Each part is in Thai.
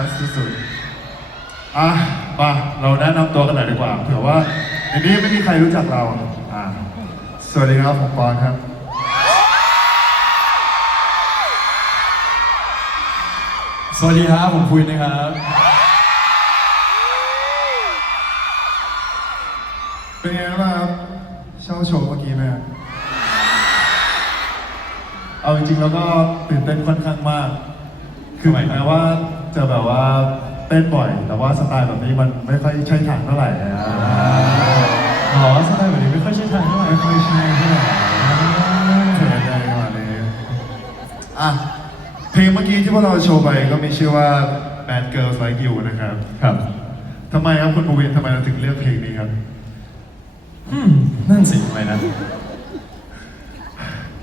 ดังฟังชัดสุดๆอะมาเราแนะนำตัวกันหน่อยดีกว่า เผื่อว่าในนี้ไม่มีใครรู้จักเราอะสวัสดีครับผมปอนครับ สวัสดีครับ ผมคุยนะครับ เป็นไงบ้างครับเช่าโชว์เมื่อกี้ไหมครับเอาจริงๆแล้วก็ตื่นเต้นค่อนข้างมาก คือแม้ว่า จะแบบว่าเต้นบ่อย แต่ว่าสไตล์แบบนี้มันไม่ค่อยใช่ทางเท่าไหร่นะอ๋อสไตล์แบบนี้ไม่ค่อยใช่ทางเท่าไหร่ไม่ค่อยใช่เท่าไหร่เขินได้ประมาณนี้อะเพลงเมื่อกี้ที่พวกเราโชว์ไปก็มีชื่อว่า Bad Girls Like You นะครับ ครับทำไมครับคุณภูวินทำไมเราถึงเลือกเพลงนี้ครับ อืม นั่นสิทำไมนะ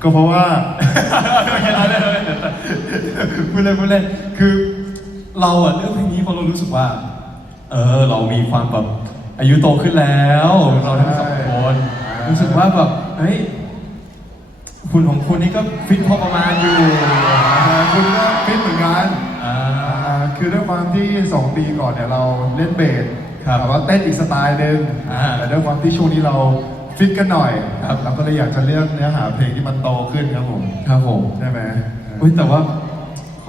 ก็เพราะว่าพูดเล่นพูดเล่นคือ เราอะเลือกเพลงนี้เพราะเรารู้สึกว่า เออ เรามีความแบบอายุโตขึ้นแล้ว เราทั้งสองคนใช่รู้สึกว่าแบบเฮ้ยคุณของคุณนี่ก็ฟิตพอประมาณอยู่ คุณก็ฟิตเหมือนกันอ่าอ่าคือด้วยความที่ 2 ปีก่อนเนี่ยเราเล่นเบสครับแต่ว่าเต้นอีกสไตล์หนึ่งอ่าแต่ด้วยความที่ช่วงนี้เราฟิตกันหน่อยครับเราก็เลยอยากจะเลือกเนื้อหาเพลงที่มันโตขึ้นครับผม ครับผมใช่ไหมอุ้ยแต่ว่าข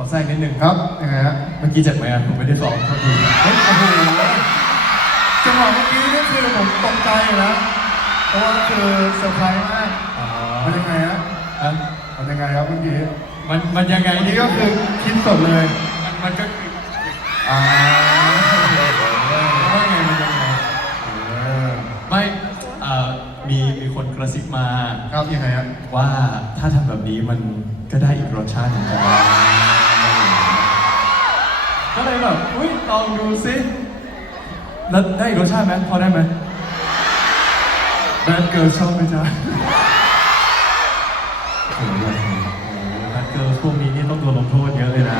อแทรกนิดหนึ่งครับยังไงฮะเมื่อกี้เจ็บไหมอะผมไม่ได้ซ้อมโทษทีเฮ้ยโอ้โหจังหวะเมื่อกี้นี่คือผมตกใจอยู่นะเพราะว่าคือเซอร์ไพรส์มากอ๋อมันยังไงฮะอะมันยังไงครับเมื่อกี้มันมันยังไงอันนี้ก็คือคิดสดเลยมันมันก็คืออ่าว่าไงมันยังไงเออไม่เอ่อมีมีคนกระซิบมา ครับยังไงฮะว่าถ้าทำแบบนี้มันก็ได้อีกรสชาติเหมือนกั นก็เลยแบบอุ้ยลองดูสิแล้วได้อีกรสชาติไหมพอได้ไหมแบดเกิร์ลชอบไหมจ๊ะโอ้โหโอ้โหนักเกิร์ลพวกนี้นี่ต้องโดนลงโทษเยอะเลยนะ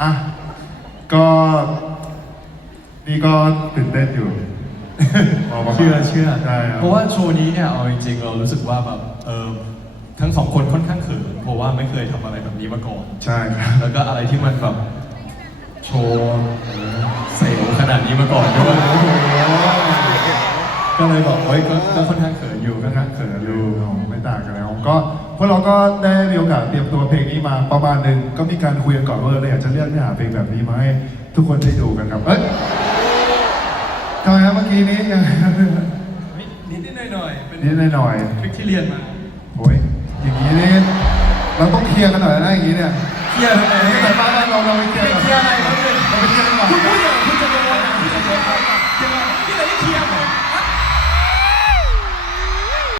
อะก็นี่ก็ตื่นเต้นอยู่ เชื่อเชื่อ ใช่ครับ เพราะว่าโชว์นี้เนี่ยเอาจริงๆเรารู้สึกว่าแบบเออทั้งสองคนค่อนข้างเขินเพราะ ว่าไม่เคยทำอะไรแบบนี้มาก่อน ใช่ครับแล้วก็อะไรที่มันแบบโชว์เออเซลล์ขนาดนี้มาก่อนด้วยก็เลยบอกเฮ้ยก็ก็ค่อนข้างเขินอยู่ค่ค่ออนนข้าข้างงเขิเขินนออยู่ยู่ไม่ต่างกันแล้วก็พวกเราก็ได้มีโอกาสเตรียมตัวเพลงนี้มาประมาณหนึ่งก็มีการคุยกันก่อนว่าเราอยากจะเลือกเนื้อหาเพลงแบบนี้มาให้ทุกคนได้ดูกันครับเอ้ยทำไมครับเมื่อกี้นี้ยังไงครับนิดนิดหน่อยหน่อยๆเป็นนิดหน่อยทริคที่เรียนมา ๆโอ้ยอย่างนี้นี่ เราต้องเคลียร์กันหน่อยนะอย่างนี้เนี่ย เคลียร์ทำไมแต่บ้านเราเราไม่เคลียร์กัน เครียดอะไร